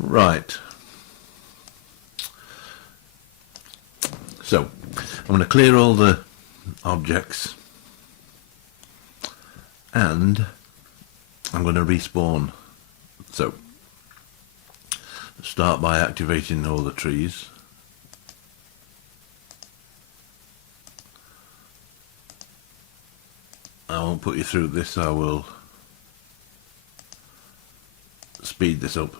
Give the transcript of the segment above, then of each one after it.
Right, so I'm going to clear all the objects and I'm going to respawn. So start by activating all the trees. I won't put you through this, I will speed this up.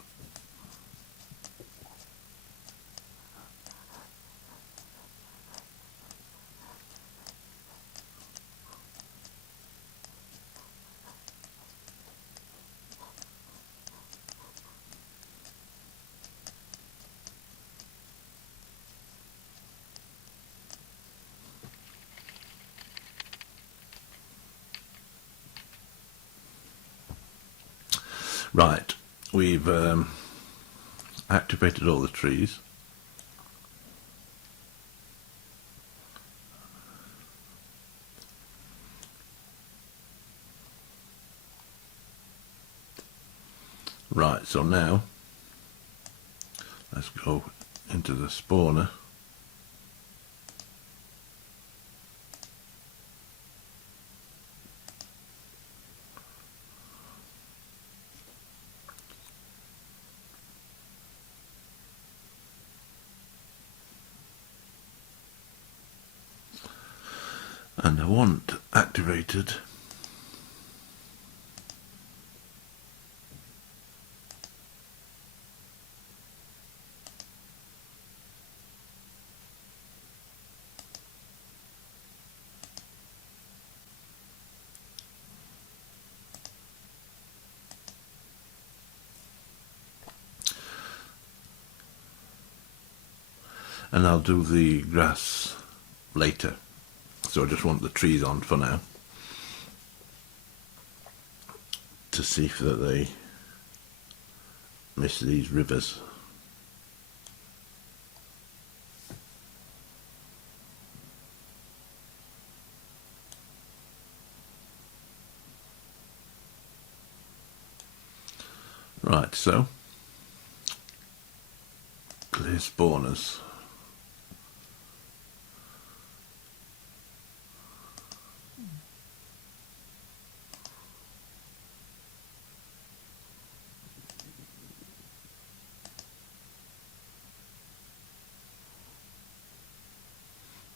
Right, we've activated all the trees. Right, so now let's go into the spawner. And I want activated and I'll do the grass later. So I just want the trees on for now to see if that they miss these rivers. Right, so clear spawners.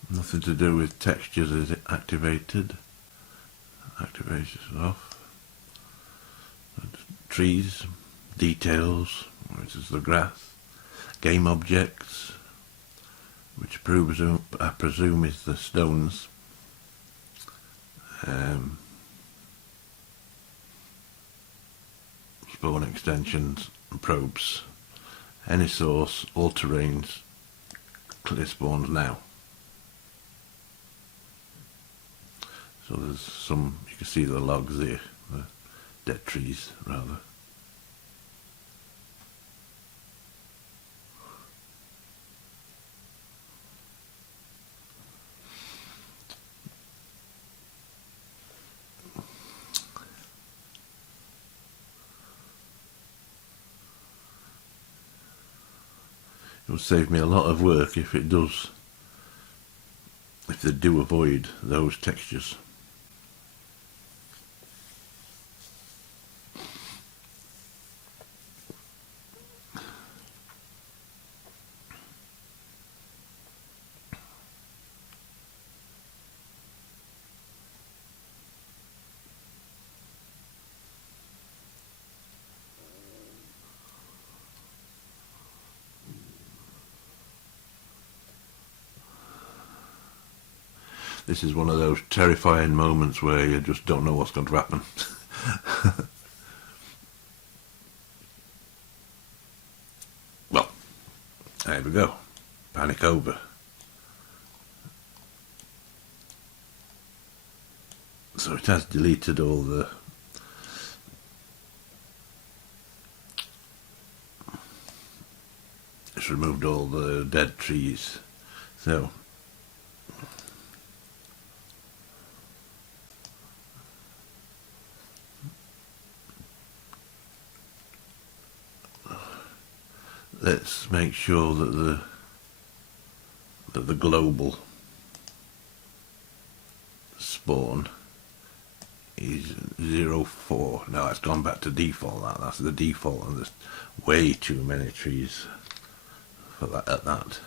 Nothing to do with textures is activated. Activation off. Trees, details, which is the grass. Game objects, which I presume is the stones. Spawn extensions and probes. Any source, all terrains, clear spawns now. So there's some, you can see the logs there, the dead trees rather. It will save me a lot of work if it does, if they do avoid those textures. This is one of those terrifying moments where you just don't know what's going to happen. Well, there we go. Panic over. So it has deleted all the it's removed all the dead trees. So let's make sure that the global spawn is 04. No, it's gone back to default. That's the default, and there's way too many trees for that at that.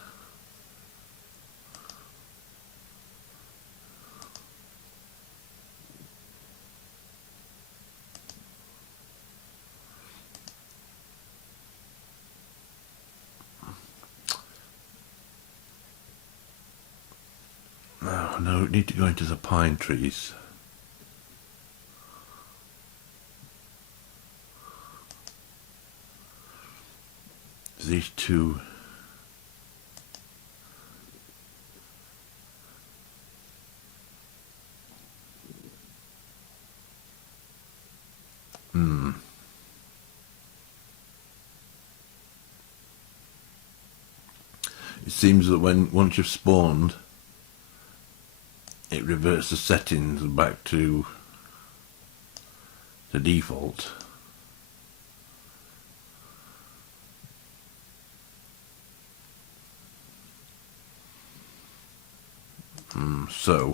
No, we need to go into the pine trees. These two It seems that once you've spawned, it reverts the settings back to the default. So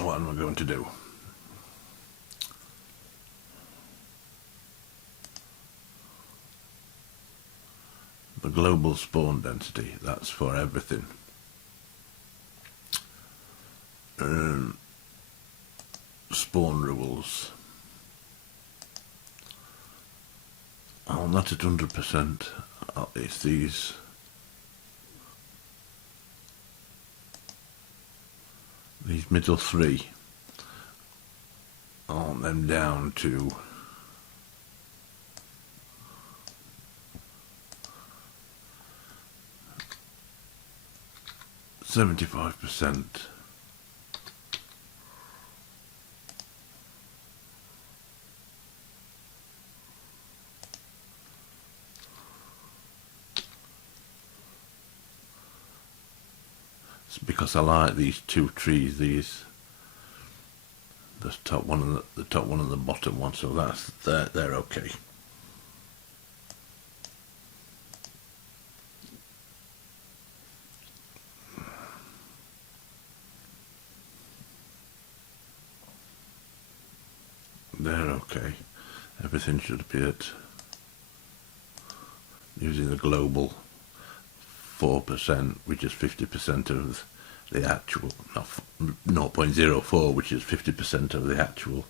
what am I going to do? The global spawn density, that's for everything. Spawn rules. Oh, not at 100%. It's these. These middle three. I want them down to 75%. It's because I like these two trees, the top one and the top one and the bottom one, so they're okay. They're okay. Everything should be at using the global 4%, which is 50% of the actual, not 0.04, which is 50% of the actual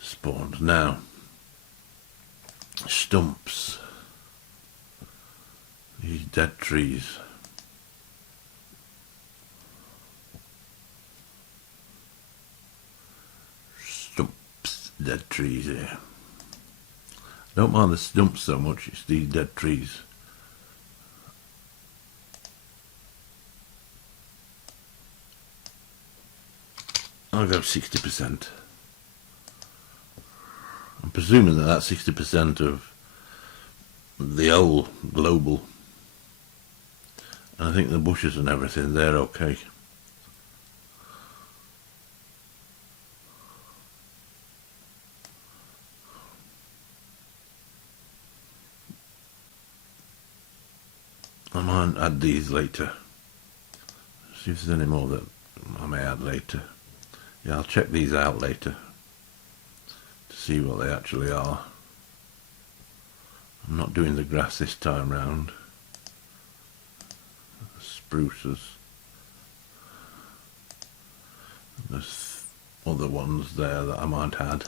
spawns. Now, stumps, these dead trees. Stumps, dead trees here. Don't mind the stumps so much, it's these dead trees. I'll go 60%. I'm presuming that that's 60% of the whole global. And I think the bushes and everything, they're okay. I might add these later. See if there's any more that I may add later. Yeah, I'll check these out later to see what they actually are. I'm not doing the grass this time round. The spruces. There's other ones there that I might add.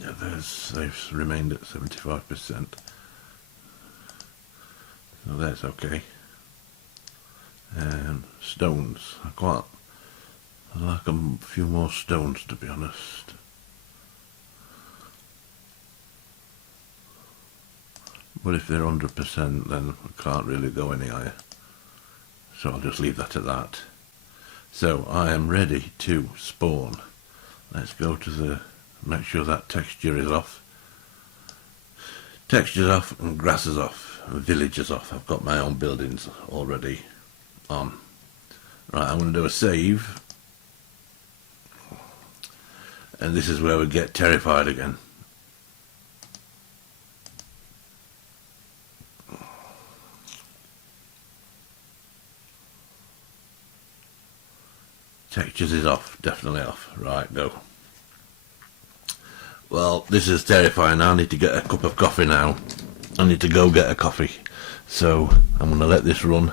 Yeah, they've remained at 75%. So that's okay. Stones. I like a few more stones, to be honest. But if they're 100%, then I can't really go any higher. So I'll just leave that at that. So I am ready to spawn. Let's go to make sure that texture is off. Textures off and grasses off and villages off. I've got my own buildings already on. Right, I'm going to do a save, and this is where we get terrified again. Textures is off, definitely off. Right, go. Well, this is terrifying. I need to get a cup of coffee now. I need to go get a coffee. So I'm going to let this run,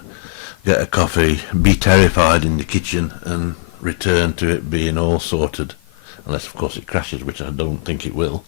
get a coffee, be terrified in the kitchen, and return to it being all sorted. Unless, of course, it crashes, which I don't think it will.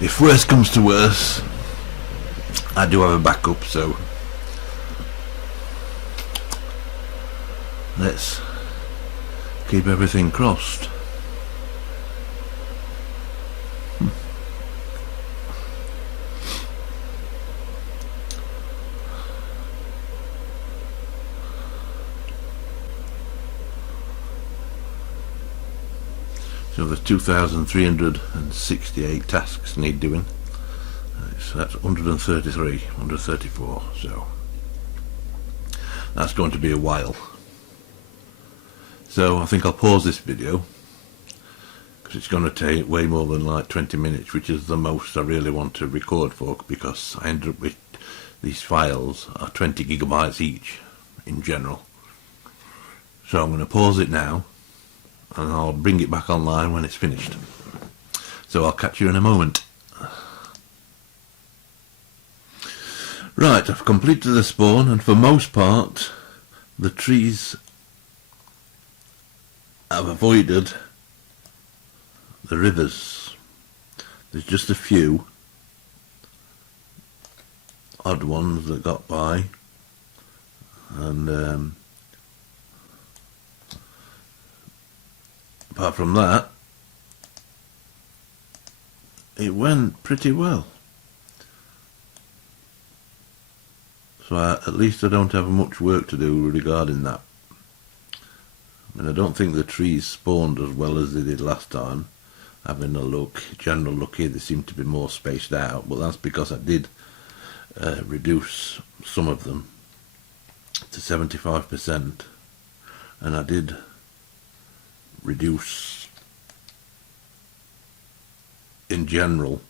If worse comes to worse, I do have a backup, so let's keep everything crossed. So there's 2,368 tasks need doing. So that's 133, 134. So that's going to be a while. So I think I'll pause this video because it's going to take way more than like 20 minutes, which is the most I really want to record for, because I ended up with these files are 20 gigabytes each in general. So I'm going to pause it now, and I'll bring it back online when it's finished. So I'll catch you in a moment. Right, I've completed the spawn, and for most part the trees have avoided the rivers. There's just a few odd ones that got by, and apart from that, it went pretty well. So at least I don't have much work to do regarding that. I mean, I don't think the trees spawned as well as they did last time. Having a look, general look here, they seem to be more spaced out, but that's because I did reduce some of them to 75%, and I did reduce in general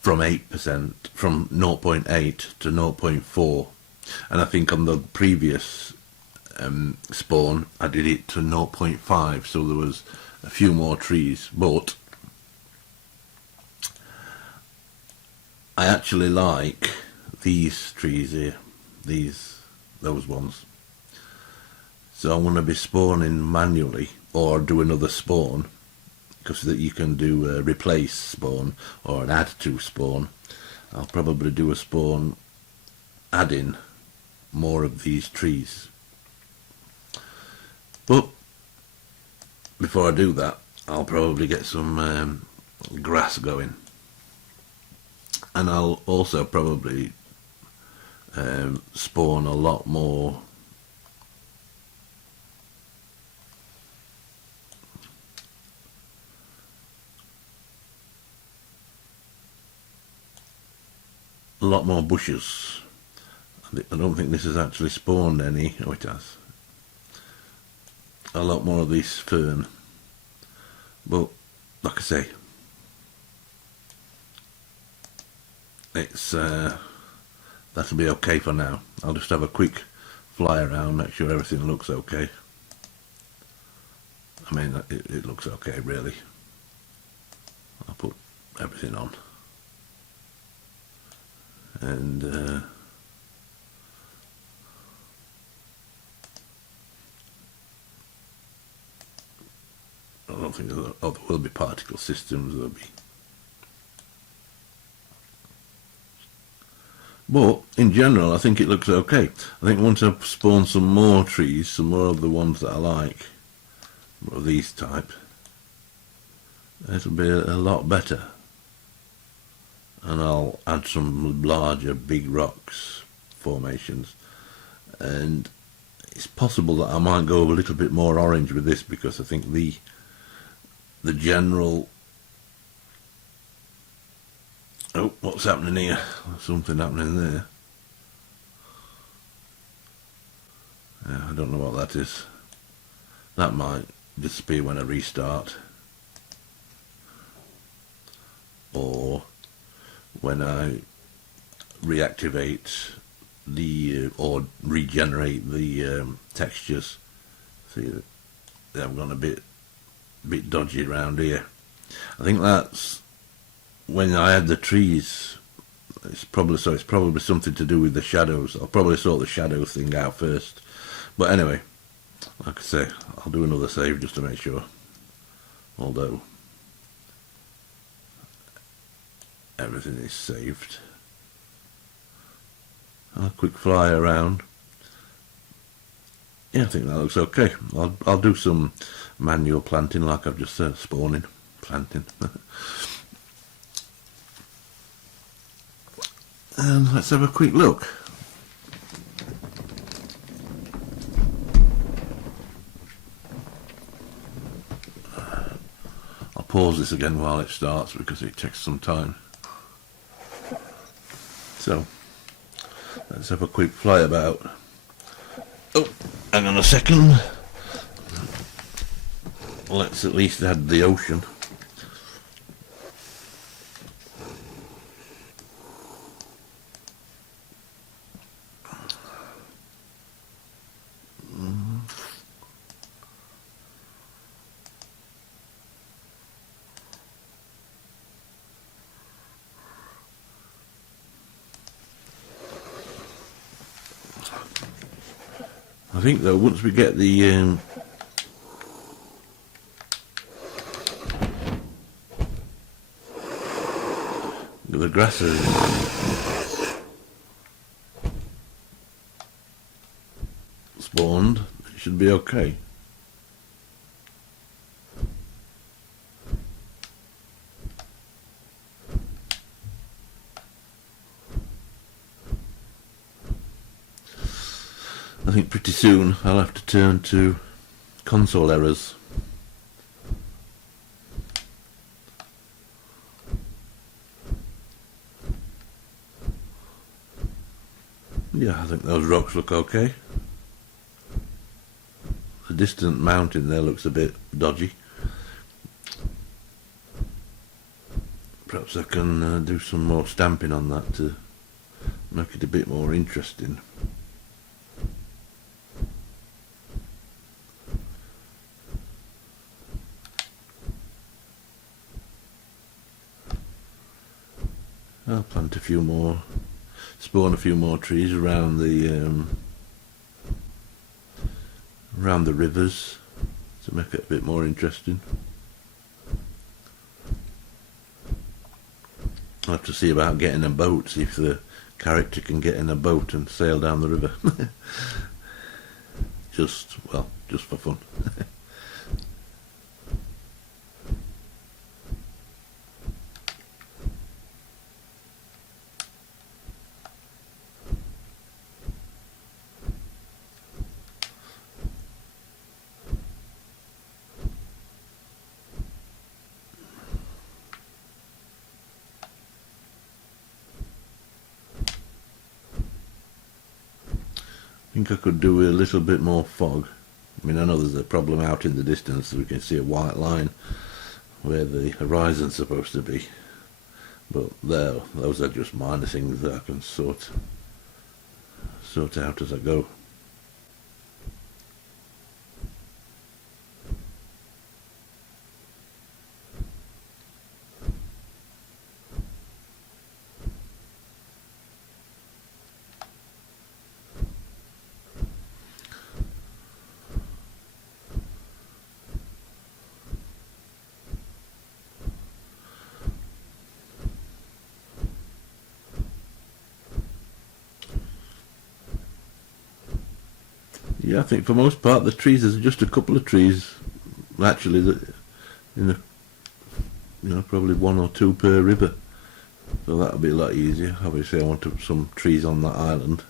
from 8%, from 0.8 to 0.4, and I think on the previous spawn I did it to 0.5, so there was a few more trees, but I actually like these trees here, those ones. So I'm going to be spawning manually, or do another spawn, because that you can do a replace spawn or an add to spawn. I'll probably do a spawn adding more of these trees. But before I do that, I'll probably get some grass going, and I'll also probably spawn a lot more bushes. I don't think this has actually spawned any. Oh, it has. A lot more of this fern. But like I say, it's that'll be okay for now. I'll just have a quick fly around, make sure everything looks okay. I mean, it looks okay, really. I'll put everything on, and I don't think there will be particle systems. There'll be, but in general, I think it looks okay. I think once I've spawned some more trees, some more of the ones that I like, more of these type, it'll be a lot better. And I'll add some larger big rocks formations, and it's possible that I might go a little bit more orange with this, because I think the general... Oh, what's happening here? There's something happening there. Yeah, I don't know what that is. That might disappear when I restart, or when I reactivate the or regenerate the textures. See, they've gone a bit dodgy around here. I think that's when I had the trees. It's probably something to do with the shadows. I'll probably sort the shadow thing out first. But anyway, like I say, I'll do another save just to make sure. Although everything is saved. I'll quick fly around. Yeah, I think that looks okay. I'll do some manual planting, like I've just said, spawning, planting. And let's have a quick look. I'll pause this again while it starts because it takes some time. So, let's have a quick fly about. Oh, hang on a second. Let's at least add the ocean. I think though, once we get the grasses spawned, it should be okay. I think pretty soon I'll have to turn to console errors. Yeah, I think those rocks look okay. The distant mountain there looks a bit dodgy. Perhaps I can do some more stamping on that to make it a bit more interesting. I'll plant a few more, spawn a few more trees around the rivers to make it a bit more interesting. I'll have to see about getting a boat, see if the character can get in a boat and sail down the river. just for fun. I think I could do with a little bit more fog. I mean, I know there's a problem out in the distance, so we can see a white line where the horizon's supposed to be. But there, those are just minor things that I can sort out as I go. Yeah, I think for most part the trees, there's just a couple of trees actually that in a, probably one or two per river, so that'll be a lot easier. Obviously I want some trees on that island.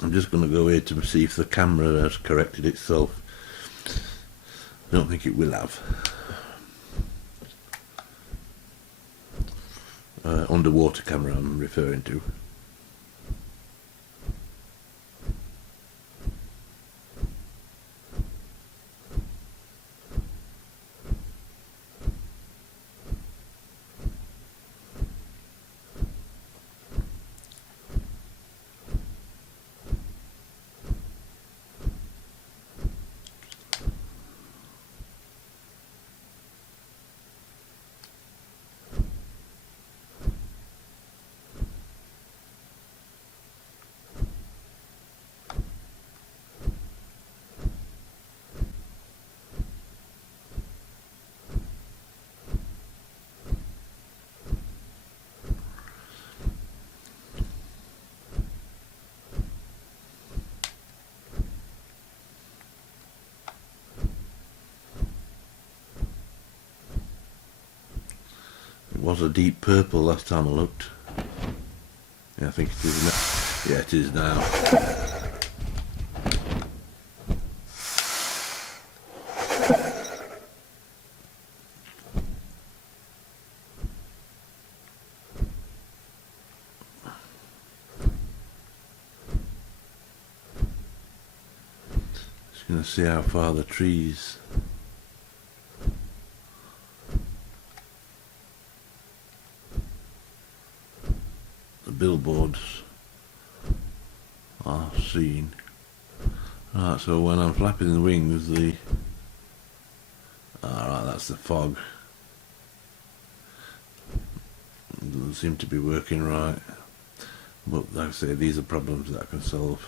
I'm just going to go here to see if the camera has corrected itself. I don't think it will have. Underwater camera I'm referring to. It was a deep purple last time I looked. Yeah, I think it is now. Yeah, it is now. Just going to see how far the trees. Billboards are seen. Right, so when I'm flapping the wings, alright, that's the fog. It doesn't seem to be working right, but like I say, these are problems that I can solve.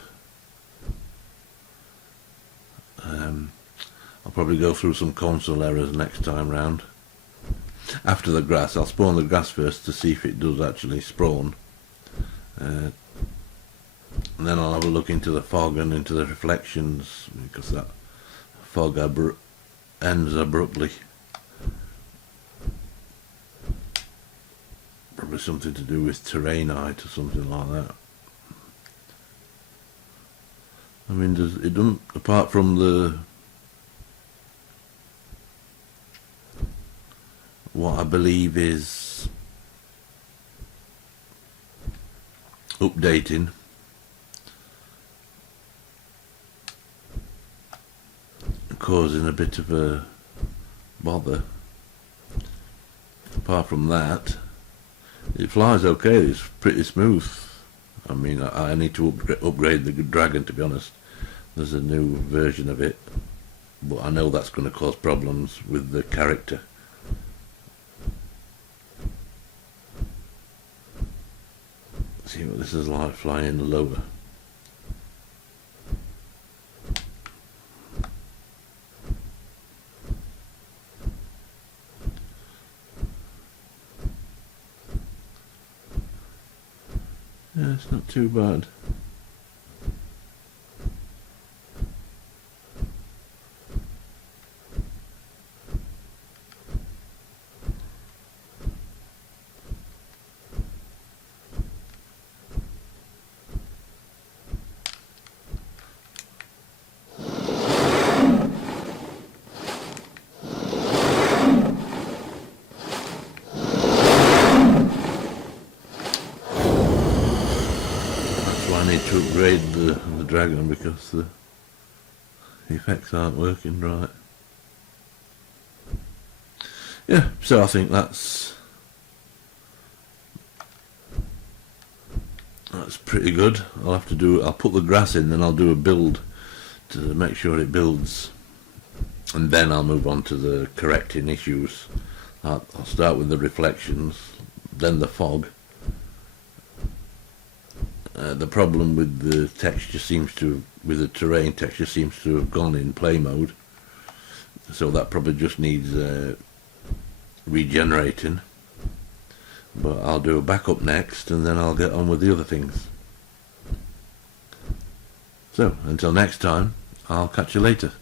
I'll probably go through some console errors next time round. After the grass, I'll spawn the grass first to see if it does actually spawn. And then I'll have a look into the fog and into the reflections, because that fog ends abruptly. Probably something to do with terrainite or something like that. I mean, it doesn't, apart from what I believe is updating, causing a bit of a bother. Apart from that, it flies okay. It's pretty smooth. I mean, I need to upgrade the Dragon, to be honest. There's a new version of it, but I know that's going to cause problems with the character. See what this is like flying lower. Yeah, it's not too bad. I need to upgrade the Dragon because the effects aren't working right. Yeah, so I think that's pretty good. I'll put the grass in, then I'll do a build to make sure it builds and then I'll move on to the correcting issues. I'll start with the reflections, then the fog. The problem with the texture with the terrain texture seems to have gone in play mode, so that probably just needs regenerating. But I'll do a backup next, and then I'll get on with the other things. So, until next time, I'll catch you later.